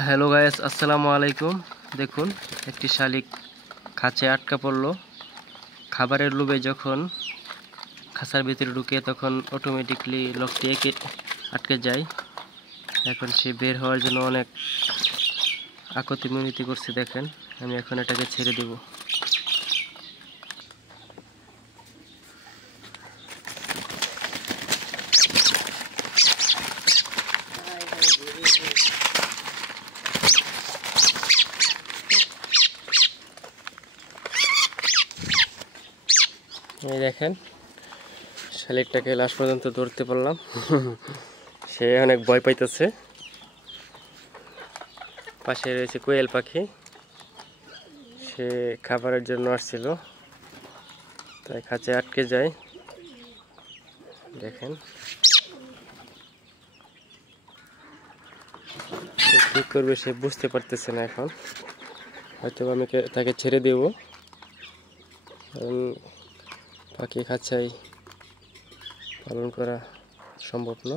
Hello guys, আসসালামু আলাইকুম। দেখুন, একটি শালিক খাঁচায় আটকা পড়লো। খাবারের লোভে যখন খাঁচার ভিতরে ঢুকে তখন অটোমেটিকলি লকটি আটকে যায়। এখন সে বের হওয়ার জন্য অনেক আকুতি মিনতি করছে। দেখেন, আমি এখন এটাকে ছেড়ে দেব। এই দেখেন, শালিকটাকে লাস্ট পর্যন্ত ধরতে পারলাম। সে অনেক ভয় পাইতেছে। পাশে রয়েছে কোয়েল পাখি, সে খাবারের জন্য আসছিল, তাই খাঁচায় আটকে যায়। দেখেন কি করবে সে বুঝতে পারতেছে না। এখন হয়তো আমি তাকে ছেড়ে দেব, কারণ পাখি খাঁচায় পালন করা সম্ভব না,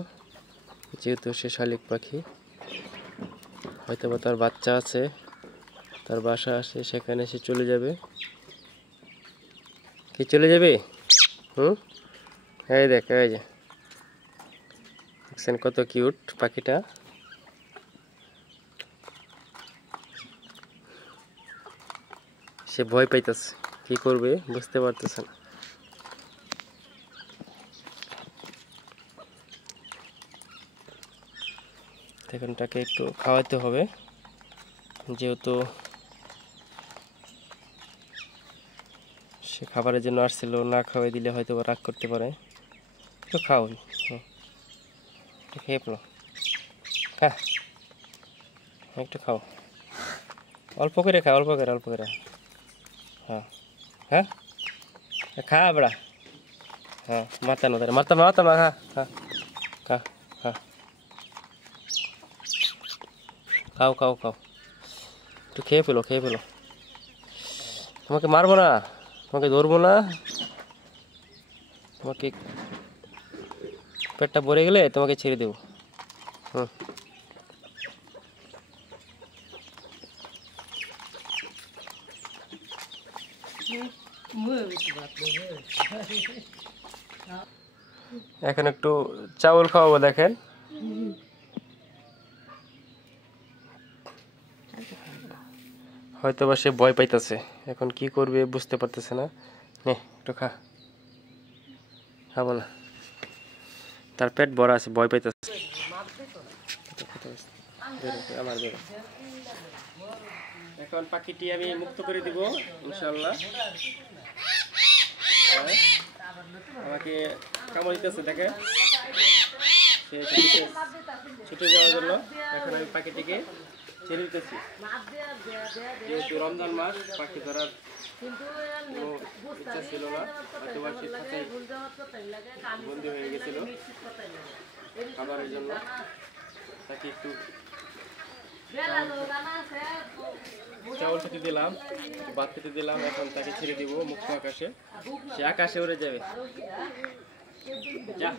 যেহেতু সে শালিক পাখি। হয়তো বা তার বাচ্চা আছে, তার বাসা আছে, সেখানে সে চলে যাবে। কি চলে যাবে? এই দেখ, এই যে দেখছেন কত কিউট পাখিটা। সে ভয় পাইতেছে, কি করবে বুঝতে পারতেছে না। এখন তাকে একটু খাওয়াতে হবে, যেহেতু সে খাবারের জন্য আসছিল। না খাওয়াই দিলে হয়তো রাগ করতে পারে। একটু খাও, একটু খেয়ে পড়ো, খা, একটু খাও, অল্প করে খা, অল্প করে, অল্প করে। হ্যাঁ হ্যাঁ, খা বড়া। হ্যাঁ, মারতা না, মারতা মারতা না। হ্যাঁ হ্যাঁ, খা খা, খাও খাও খাও, একটু খেয়ে ফেলো, খেয়ে ফেলো। তোমাকে মারবো না, তোমাকে ধরবো না, তোমাকে পেটটা ভরে গেলে তোমাকে ছেড়ে দেবো। হুম, এখন একটু চাউল খাওয়াবো। দেখেন, হয়তো বা সে ভয় পাইতেছে, এখন কি করবে বুঝতে পারতেছে না। নে একটু খা, খাবো না, তার পেট ভরা আছে, ভয় পাইতেছে। আমার বেরো। এখন পাখিটি আমি মুক্ত করে দিব ইনশাআল্লাহ। আমাকে কামড় দিতেছে, দেখে সে ছুটে যাওয়ার জন্য। এখন আমি পাখিটিকে ছেড়ে দিতেছি, যেহেতু রমজান মাস, পাখি ধরার কোনো ইচ্ছা ছিল না, হয়তো সে খাঁচায় বন্দি হয়ে গেছিল। খাবারের জন্য তাকে একটু চাউল খেতে দিলাম, ভাত খেতে দিলাম। এখন তাকে ছেড়ে দিব মুক্ত আকাশে, সে আকাশে উড়ে যাবে। যা